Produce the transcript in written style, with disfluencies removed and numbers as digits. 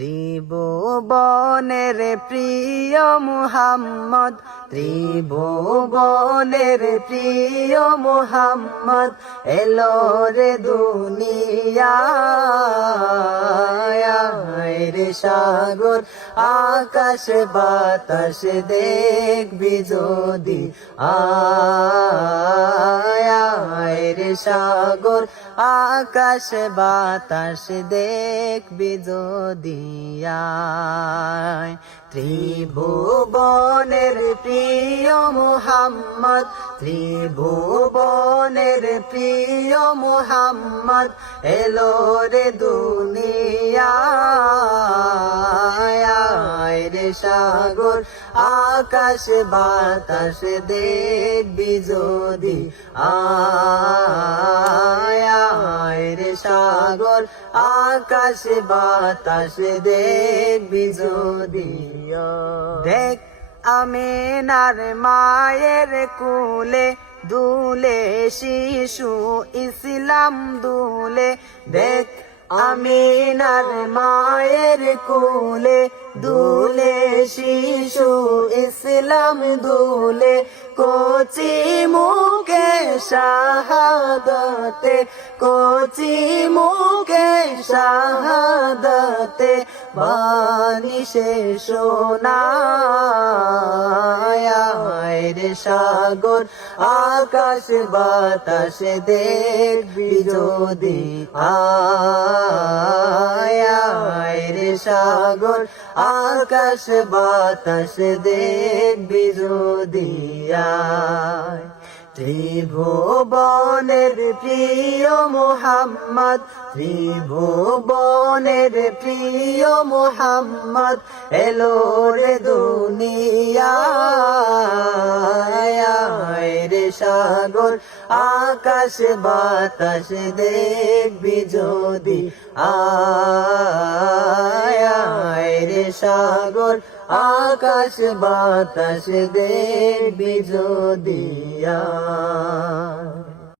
ত্রিভুবনের প্রিয় মুহাম্মদ, ত্রিভুবনের প্রিয় মুহাম্মদ এলো রে দুনিয়ায় রে সাগর আকাশ বাতাস দেখবি যদি আয় রে সাগর আকাশ বাতাস দেখবি যদি আয়। ত্রিভুবনের প্রিয় মুহাম্মদ, ত্রিভুবনের প্রিয় মুহাম্মদ এলো রে দুনিয়ায় রে সাগর আকাশ বাতাস দেখবি যদি আয় রে সাগর আকাশ বাতাস দেখবি যদি। দেখ আমিনার মায়ের কুলে দুলে শিশু ইসলাম দুলে, দেখ আমিনার মায়ের কুলে দুলে শিশু ইসলাম দুলে, কচি মুখে শাহাদাতে, কচি মুখে শাহাদাতে বাণী সে শোনায় রে সাগর আকাশ বাতাস দেখবি যদি আয় রে সাগর আকাশ বাতাস দেখবি যদি আয়। ত্রিভুবনের প্রিয় মুহাম্মদ, ত্রিভুবনের প্রিয় মুহাম্মদ এলো রে দুনিয়ায় রে সাগর আকাশ বাতাস দেখবি যদি আয় রে সাগর আকাশ বাতাস দেখবি যদি আয়।